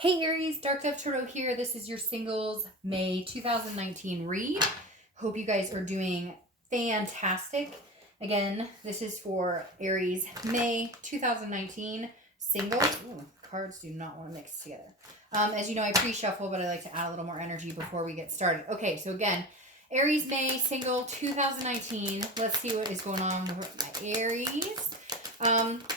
Hey Aries, Dark Dove Tarot here. This is your singles May 2019 read. Hope you guys are doing fantastic. Again, this is for Aries May 2019 singles. Ooh, cards do not want to mix together. As you know, I pre-shuffle, but I like to add a little more energy before we get started. Okay, so again, Aries May single 2019. Let's see what is going on with my Aries.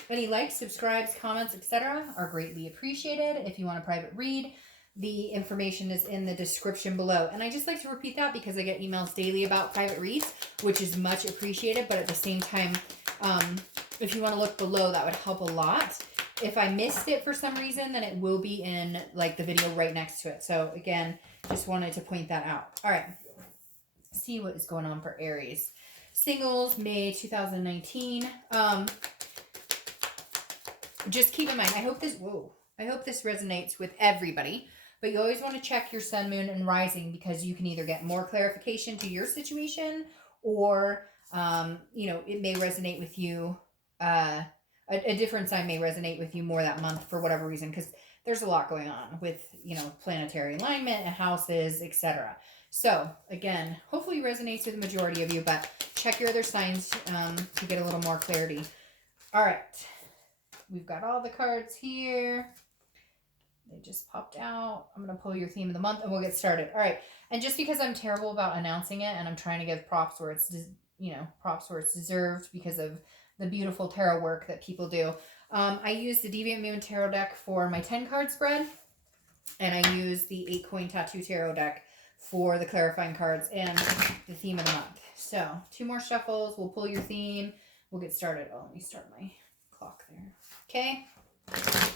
Any likes, subscribes, comments, etc. are greatly appreciated. If you want a private read, the information is in the description below. And I just like to repeat that because I get emails daily about private reads, which is much appreciated. But at the same time, if you want to look below, that would help a lot. If I missed it for some reason, then it will be in like the video right next to it. So again, just wanted to point that out. All right, see what is going on for Aries. Singles, May 2019. Just keep in mind, I hope this resonates with everybody, but you always want to check your sun, moon, and rising because you can either get more clarification to your situation or, it may resonate with you. A different sign may resonate with you more that month for whatever reason because there's a lot going on with, planetary alignment and houses, etc. So, again, hopefully it resonates with the majority of you, but check your other signs to get a little more clarity. All right. We've got all the cards here. They just popped out. I'm going to pull your theme of the month and we'll get started. All right. And just because I'm terrible about announcing it and I'm trying to give props where it's, props where it's deserved because of the beautiful tarot work that people do. I use the Deviant Moon Tarot deck for my 10 card spread. And I use the 8 coin tattoo tarot deck for the clarifying cards and the theme of the month. So 2 more shuffles. We'll pull your theme. We'll get started. Oh, let me start my clock there. Okay. What's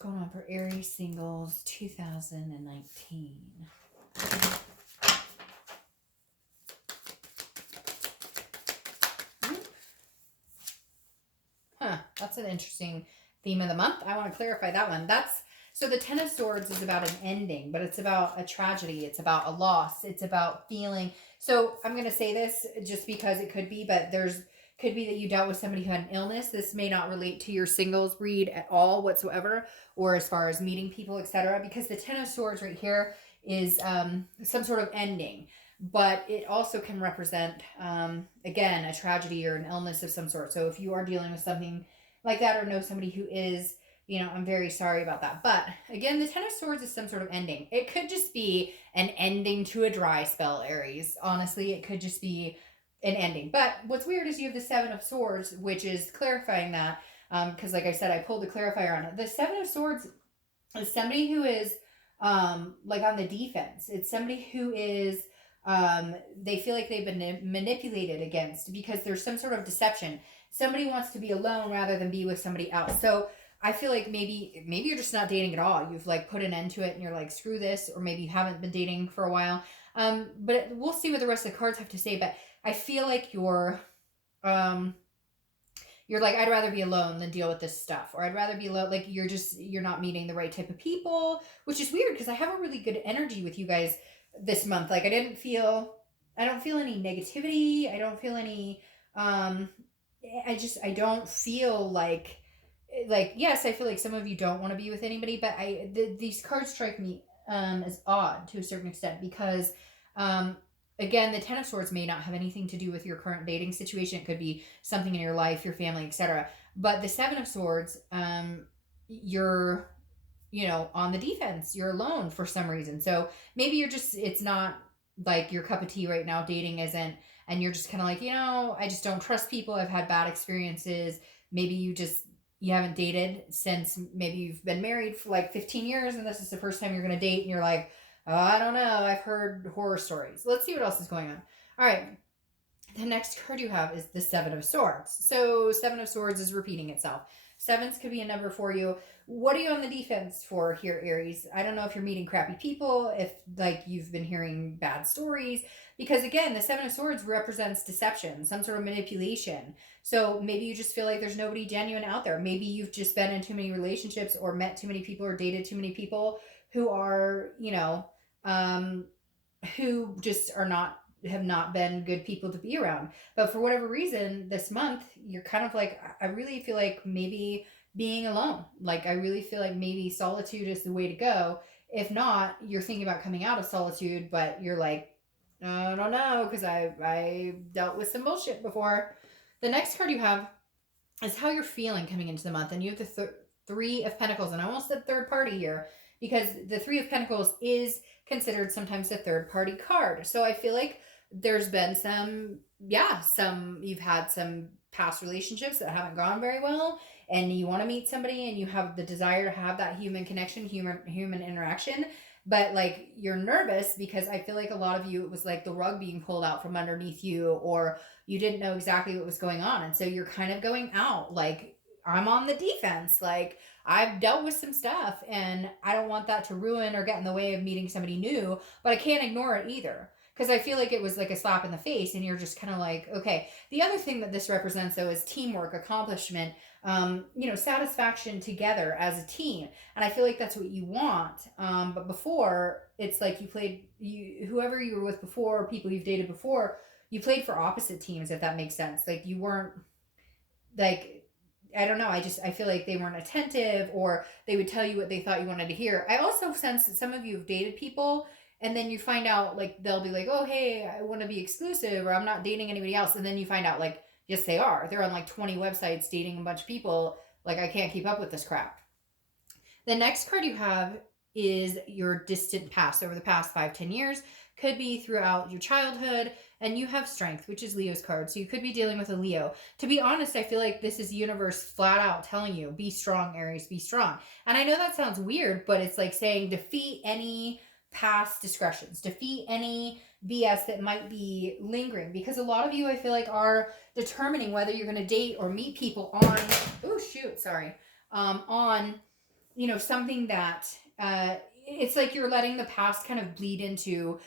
going on for Aries singles 2019? That's an interesting theme of the month. I want to clarify that one. So the 10 of Swords is about an ending, but it's about a tragedy. It's about a loss. It's about feeling. So I'm going to say this just because it could be, but could be that you dealt with somebody who had an illness. This may not relate to your singles read at all whatsoever, or as far as meeting people, etc. Because the 10 of Swords right here is some sort of ending, but it also can represent, again, a tragedy or an illness of some sort. So if you are dealing with something like that or know somebody who is, I'm very sorry about that. But again, the 10 of Swords is some sort of ending. It could just be an ending to a dry spell, Aries. Honestly, it could just be an ending. But what's weird is you have the 7 of Swords, which is clarifying that, because like I said, I pulled the clarifier on it. The 7 of Swords is somebody who is like on the defense. It's somebody who is they feel like they've been manipulated against because there's some sort of deception. Somebody wants to be alone rather than be with somebody else. So I feel like maybe you're just not dating at all. You've like put an end to it and you're like, screw this, or maybe you haven't been dating for a while. But we'll see what the rest of the cards have to say. But I feel like you're like, I'd rather be alone than deal with this stuff, or I'd rather be alone. Like you're not meeting the right type of people, which is weird because I have a really good energy with you guys this month. Like I don't feel any negativity. I don't feel any, I don't feel like, yes, I feel like some of you don't want to be with anybody, but these cards strike me, as odd to a certain extent because, again, the 10 of Swords may not have anything to do with your current dating situation. It could be something in your life, your family, etc. But the 7 of Swords, you're, on the defense. You're alone for some reason. So maybe it's not like your cup of tea right now. Dating isn't, and you're just kind of like, I just don't trust people. I've had bad experiences. Maybe you haven't dated since maybe you've been married for like 15 years and this is the first time you're going to date and you're like, oh, I don't know. I've heard horror stories. Let's see what else is going on. All right. The next card you have is the 7 of Swords. So 7 of Swords is repeating itself. 7s could be a number for you. What are you on the defense for here, Aries? I don't know if you're meeting crappy people, if like you've been hearing bad stories, because again, the 7 of Swords represents deception, some sort of manipulation. So maybe you just feel like there's nobody genuine out there. Maybe you've just been in too many relationships or met too many people or dated too many people who are, who just have not been good people to be around. But for whatever reason, this month, you're kind of like, I really feel like maybe being alone. Like, I really feel like maybe solitude is the way to go. If not, you're thinking about coming out of solitude, but you're like, I don't know, because I dealt with some bullshit before. The next card you have is how you're feeling coming into the month, and you have the Three of Pentacles, and I almost said third party here because the Three of Pentacles is considered sometimes a third party card. So I feel like there's been you've had some past relationships that haven't gone very well, and you want to meet somebody and you have the desire to have that human connection, human interaction, but like you're nervous because I feel like a lot of you, it was like the rug being pulled out from underneath you, or you didn't know exactly what was going on, and so you're kind of going out like, I'm on the defense, like I've dealt with some stuff and I don't want that to ruin or get in the way of meeting somebody new, but I can't ignore it either. Because I feel like it was like a slap in the face, and you're just kind of like, okay. The other thing that this represents, though, is teamwork, accomplishment, satisfaction together as a team. And I feel like that's what you want. But before, it's like whoever you were with before, people you've dated before, you played for opposite teams, if that makes sense. Like, you weren't, like, I don't know. I feel like they weren't attentive, or they would tell you what they thought you wanted to hear. I also sense that some of you have dated people, and then you find out, like, they'll be like, oh, hey, I want to be exclusive, or I'm not dating anybody else. And then you find out, like, yes, they are. They're on like 20 websites dating a bunch of people. Like, I can't keep up with this crap. The next card you have is your distant past, over the past 5-10 years. Could be throughout your childhood, and you have Strength, which is Leo's card. So you could be dealing with a Leo. To be honest, I feel like this is universe flat out telling you, be strong, Aries, be strong. And I know that sounds weird, but it's like saying defeat any past discretions, defeat any BS that might be lingering, because a lot of you, I feel like, are determining whether you're going to date or meet people on, on, something that, it's like you're letting the past kind of bleed into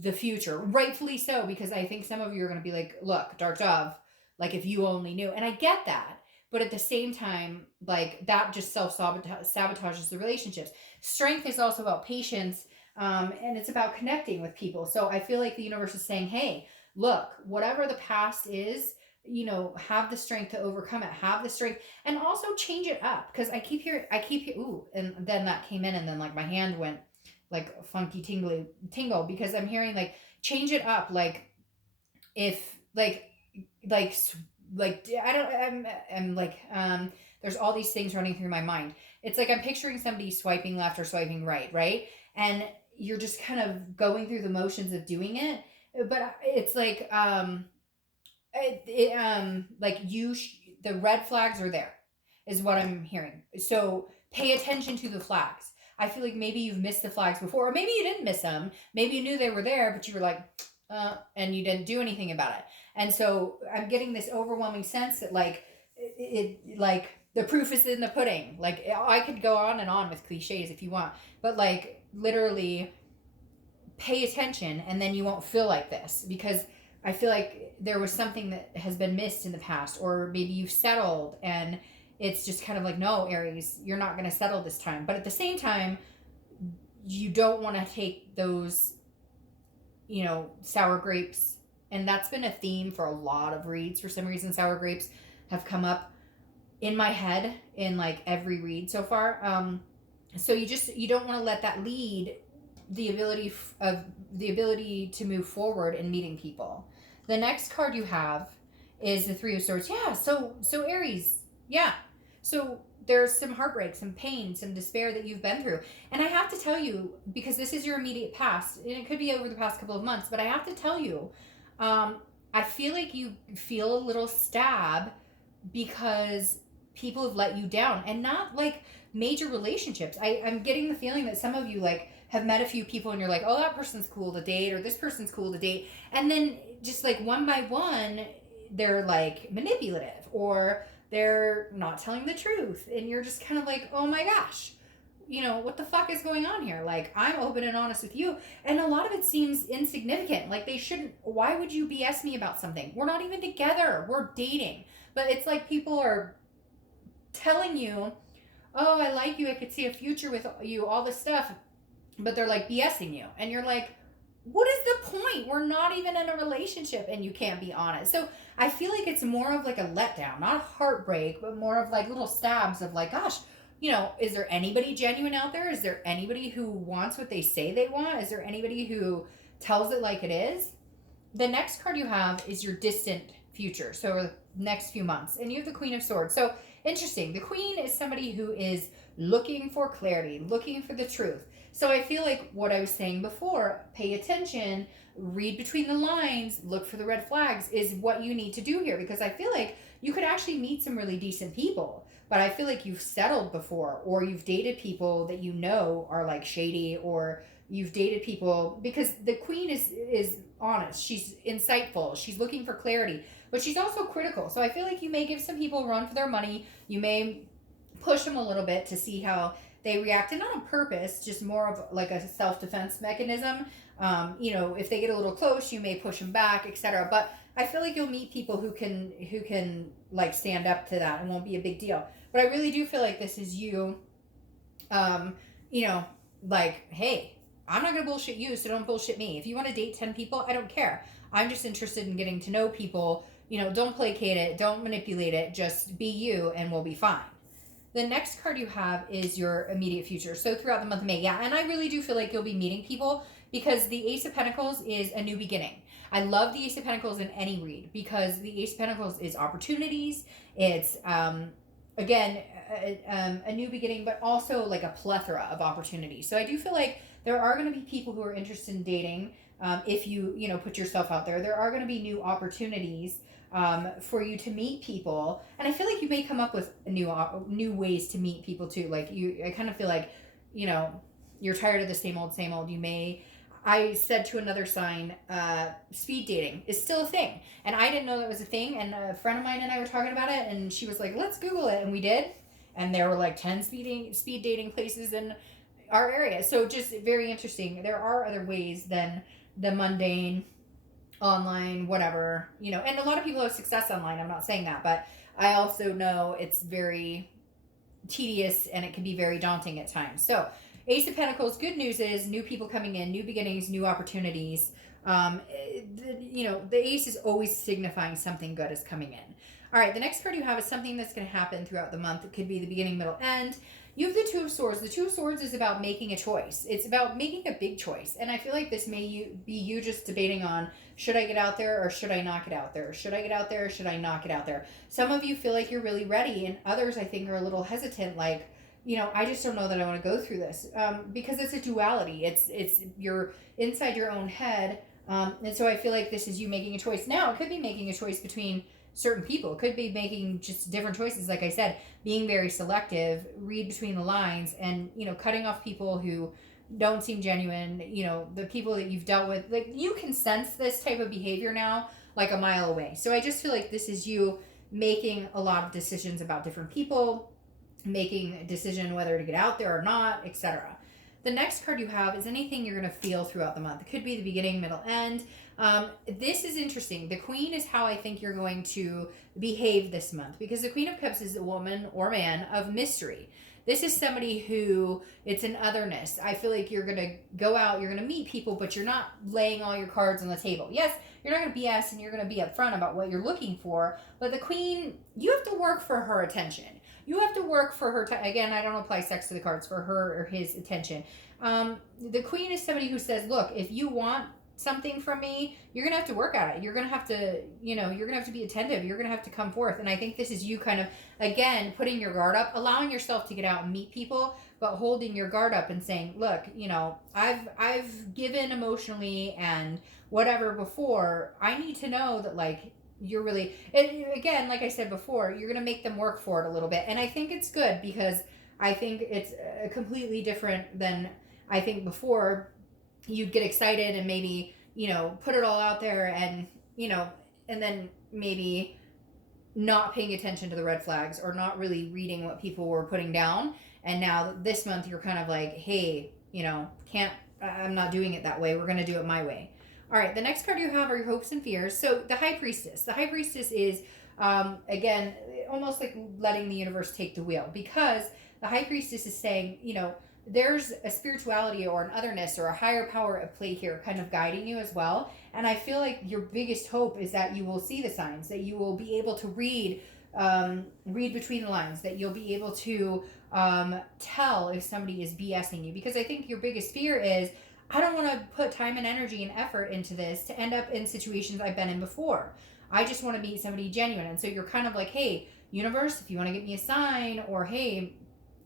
the future, rightfully so, because I think some of you are going to be like, look, Dark Dove, like, if you only knew. And I get that, but at the same time, like, that just sabotages the relationships. Strength is also about patience, and it's about connecting with people. So I feel like the universe is saying, hey, look, whatever the past is, have the strength to overcome it, have the strength, and also change it up. Because I keep hearing, ooh, and then that came in, and then like my hand went like funky tingle, because I'm hearing like, change it up. Like, if like I don't, I'm like, there's all these things running through my mind. It's like I'm picturing somebody swiping left or swiping right, and you're just kind of going through the motions of doing it, but it's like, the red flags are there, is what I'm hearing. So pay attention to the flags. I feel like maybe you've missed the flags before, or maybe you didn't miss them. Maybe you knew they were there, but you were like, and you didn't do anything about it. And so I'm getting this overwhelming sense that like like the proof is in the pudding. Like, I could go on and on with cliches if you want, but like, literally pay attention, and then you won't feel like this, because I feel like there was something that has been missed in the past, or maybe you've settled, and it's just kind of like, no, Aries, you're not going to settle this time. But at the same time, you don't want to take those, sour grapes. And that's been a theme for a lot of reads. For some reason, sour grapes have come up in my head in like every read so far. So you don't want to let that lead the ability to move forward in meeting people. The next card you have is the Three of Swords. Yeah, so Aries, yeah. So there's some heartbreak, some pain, some despair that you've been through. And I have to tell you, because this is your immediate past, and it could be over the past couple of months, but I have to tell you, I feel like you feel a little stab because people have let you down, and not like major relationships. I'm getting the feeling that some of you like have met a few people, and you're like, oh, that person's cool to date, or this person's cool to date, and then just like one by one, they're like manipulative, or they're not telling the truth, and you're just kind of like, oh my gosh, what the fuck is going on here? Like, I'm open and honest with you, and a lot of it seems insignificant. Like, they shouldn't, why would you BS me about something? We're not even together, we're dating. But it's like people are telling you, oh, I like you, I could see a future with you, all this stuff, but they're like BSing you, and you're like, what is the point? We're not even in a relationship and you can't be honest. So I feel like it's more of like a letdown, not a heartbreak, but more of like little stabs of like, gosh, is there anybody genuine out there? Is there anybody who wants what they say they want? Is there anybody who tells it like it is? The next card you have is your distant future. So next few months. And you have the Queen of Swords. So interesting. The Queen is somebody who is looking for clarity, looking for the truth. So I feel like what I was saying before, pay attention, read between the lines, look for the red flags is what you need to do here, because I feel like you could actually meet some really decent people. But I feel like you've settled before, or you've dated people that you know are like shady, or you've dated people, because the Queen is honest, she's insightful, she's looking for clarity, but she's also critical. So I feel like you may give some people a run for their money. You may push them a little bit to see how they react, and not on purpose, just more of like a self-defense mechanism. If they get a little close, you may push them back, etc. But I feel like you'll meet people who can like stand up to that and won't be a big deal. But I really do feel like this is you, like, hey, I'm not going to bullshit you, so don't bullshit me. If you want to date 10 people, I don't care. I'm just interested in getting to know people. Don't placate it, don't manipulate it, just be you and we'll be fine. The next card you have is your immediate future. So throughout the month of May, yeah, and I really do feel like you'll be meeting people, because the Ace of Pentacles is a new beginning. I love the Ace of Pentacles in any read, because the Ace of Pentacles is opportunities. It's, again, a new beginning, but also like a plethora of opportunities. So I do feel like there are going to be people who are interested in dating. If you put yourself out there, there are going to be new opportunities for you to meet people, and I feel like you may come up with new ways to meet people too. Like I kind of feel like you're tired of the same old. I said to another sign, speed dating is still a thing, and I didn't know that was a thing. And a friend of mine and I were talking about it, and she was like, "Let's Google it," and we did, and there were like 10 speed dating places in our area. So just very interesting. There are other ways than the mundane online, whatever, and a lot of people have success online. I'm not saying that, but I also know it's very tedious and it can be very daunting at times. So Ace of Pentacles, good news is new people coming in, new beginnings, new opportunities. The ace is always signifying something good is coming in. All right, the next card you have is something that's going to happen throughout the month. It could be the beginning, middle, end. You have the Two of Swords. The Two of Swords is about making a choice. It's about making a big choice. And I feel like this may be you just debating on, should I get out there or should I not get out there? Should I get out there or should I not get out there? Some of you feel like you're really ready, and others I think are a little hesitant, like, I just don't know that I want to go through this, because it's a duality. It's you're inside your own head. And so I feel like this is you making a choice. Now, it could be making a choice between certain people. It could be making just different choices. Like I said, being very selective, read between the lines, and, cutting off people who don't seem genuine. The people that you've dealt with, like, you can sense this type of behavior now, like a mile away. So I just feel like this is you making a lot of decisions about different people, making a decision whether to get out there or not, etc. The next card you have is anything you're going to feel throughout the month. It could be the beginning, middle, end. This is interesting. The Queen is how I think you're going to behave this month, because the Queen of Cups is a woman or man of mystery. This is somebody who, it's an otherness. I feel like you're going to go out, you're going to meet people, but you're not laying all your cards on the table. Yes, you're not going to BS and you're going to be upfront about what you're looking for, but the Queen, you have to work for her attention. You have to work for her. Again, I don't apply sex to the cards, for her or his attention. The Queen is somebody who says, look, if you want something from me, you're going to have to work at it. You're going to have to, you're going to have to be attentive. You're going to have to come forth. And I think this is you kind of, again, putting your guard up, allowing yourself to get out and meet people, but holding your guard up and saying, look, I've given emotionally and whatever before. I need to know that, like, you're really, and again, like I said before, you're going to make them work for it a little bit. And I think it's good, because I think it's completely different than I think before. You'd get excited and maybe, put it all out there and, and then maybe not paying attention to the red flags or not really reading what people were putting down. And now this month you're kind of like, hey, I'm not doing it that way. We're going to do it my way. All right, the next card you have are your hopes and fears. So the High Priestess. The High Priestess is, again, almost like letting the universe take the wheel, because the High Priestess is saying, there's a spirituality or an otherness or a higher power at play here kind of guiding you as well. And I feel like your biggest hope is that you will see the signs, that you will be able to read between the lines, that you'll be able to tell if somebody is BSing you. Because I think your biggest fear is, I don't want to put time and energy and effort into this to end up in situations I've been in before. I just want to meet somebody genuine. And so you're kind of like, hey, universe, if you want to give me a sign, or hey,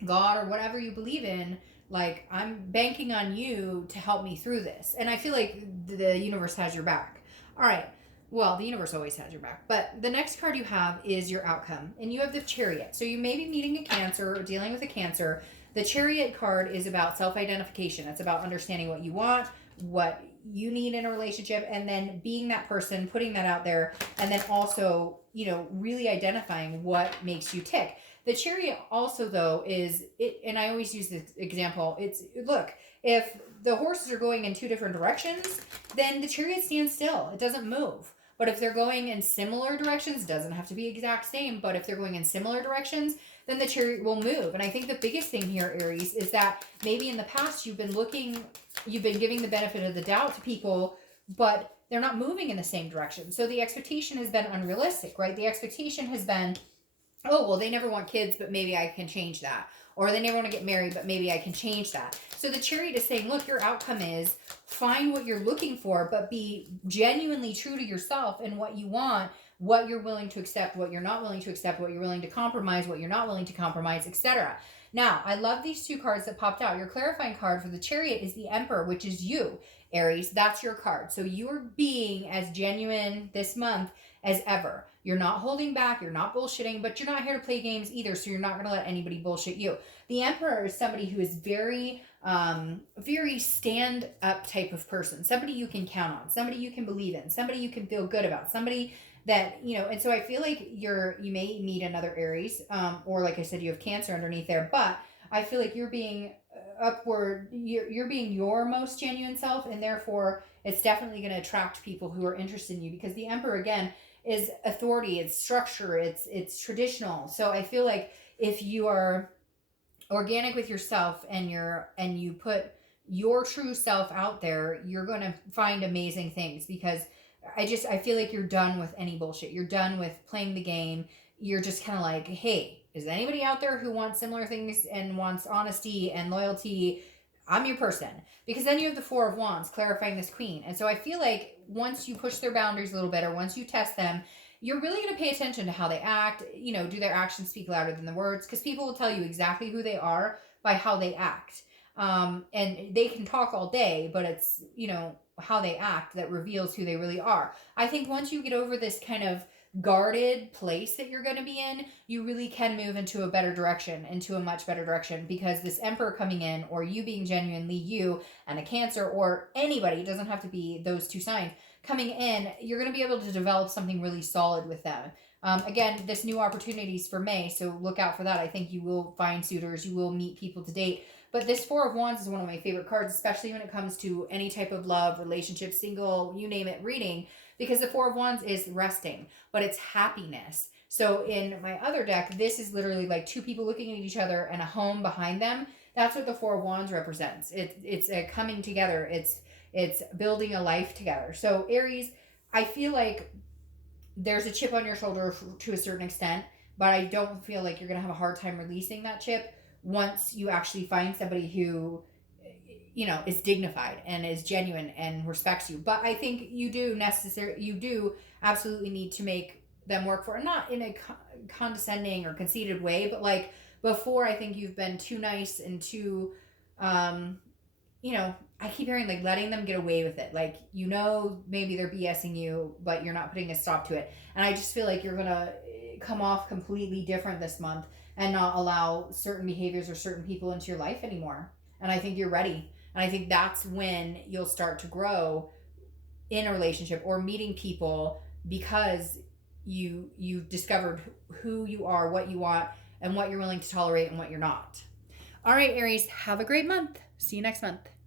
God, or whatever you believe in, like, I'm banking on you to help me through this. And I feel like the universe has your back. All right. Well, the universe always has your back. But the next card you have is your outcome. And you have the Chariot. So you may be meeting a Cancer or dealing with a Cancer. The Chariot card is about self-identification. It's about understanding what you want, what you need in a relationship, and then being that person, putting that out there, and then also, really identifying what makes you tick. The Chariot also, though, is it, and I always use this example. It's, look, if the horses are going in two different directions, then the Chariot stands still. It doesn't move. But if they're going in similar directions, doesn't have to be exact same, but if they're going in similar directions, then the Chariot will move. And I think the biggest thing here, Aries, is that maybe in the past you've been giving the benefit of the doubt to people, but they're not moving in the same direction. So the expectation has been unrealistic, right? The expectation has been, oh, well, they never want kids, but maybe I can change that. Or they never want to get married, but maybe I can change that. So the Chariot is saying, look, your outcome is find what you're looking for, but be genuinely true to yourself and what you want, what you're willing to accept, what you're not willing to accept, what you're willing to compromise, what you're not willing to compromise, etc. Now, I love these two cards that popped out. Your clarifying card for the Chariot is the Emperor, which is you, Aries. That's your card. So you are being as genuine this month as ever. You're not holding back, you're not bullshitting, but you're not here to play games either, so you're not going to let anybody bullshit you. The Emperor is somebody who is very stand-up type of person, somebody you can count on, somebody you can believe in, somebody you can feel good about, somebody that, and so I feel like you may meet another Aries, or like I said, you have Cancer underneath there, but I feel like you're being upward, you're being your most genuine self, and therefore it's definitely going to attract people who are interested in you, because the Emperor, again, is authority, it's structure, it's traditional. So I feel like if you are organic with yourself and you put your true self out there, you're going to find amazing things, because I feel like you're done with any bullshit. You're done with playing the game. You're just kind of like, hey, is anybody out there who wants similar things and wants honesty and loyalty? I'm your person. Because then you have the Four of Wands clarifying this Queen. And so I feel like once you push their boundaries a little bit, or once you test them, you're really going to pay attention to how they act. Do their actions speak louder than the words? Because people will tell you exactly who they are by how they act. And they can talk all day, but it's, how they act that reveals who they really are. I think once you get over this kind of guarded place that you're going to be in, you really can move into a better direction, into a much better direction, because this Emperor coming in, or you being genuinely you, and a Cancer, or anybody, it doesn't have to be those two signs, coming in, you're going to be able to develop something really solid with them. Again, this new opportunities for May, so look out for that. I think you will find suitors, you will meet people to date. But this Four of Wands is one of my favorite cards, especially when it comes to any type of love, relationship, single, you name it, reading, because the Four of Wands is resting, but it's happiness. So in my other deck, this is literally like two people looking at each other and a home behind them. That's what the Four of Wands represents. It's a coming together. It's building a life together. So Aries, I feel like there's a chip on your shoulder to a certain extent, but I don't feel like you're going to have a hard time releasing that chip once you actually find somebody who, is dignified and is genuine and respects you. But I think you do absolutely need to make them work for it, not in a condescending or conceited way, but like before, I think you've been too nice and too, I keep hearing like letting them get away with it. Like, maybe they're BSing you, but you're not putting a stop to it. And I just feel like you're going to come off completely different this month and not allow certain behaviors or certain people into your life anymore. And I think you're ready. And I think that's when you'll start to grow in a relationship or meeting people, because you've discovered who you are, what you want, and what you're willing to tolerate and what you're not. All right, Aries, have a great month. See you next month.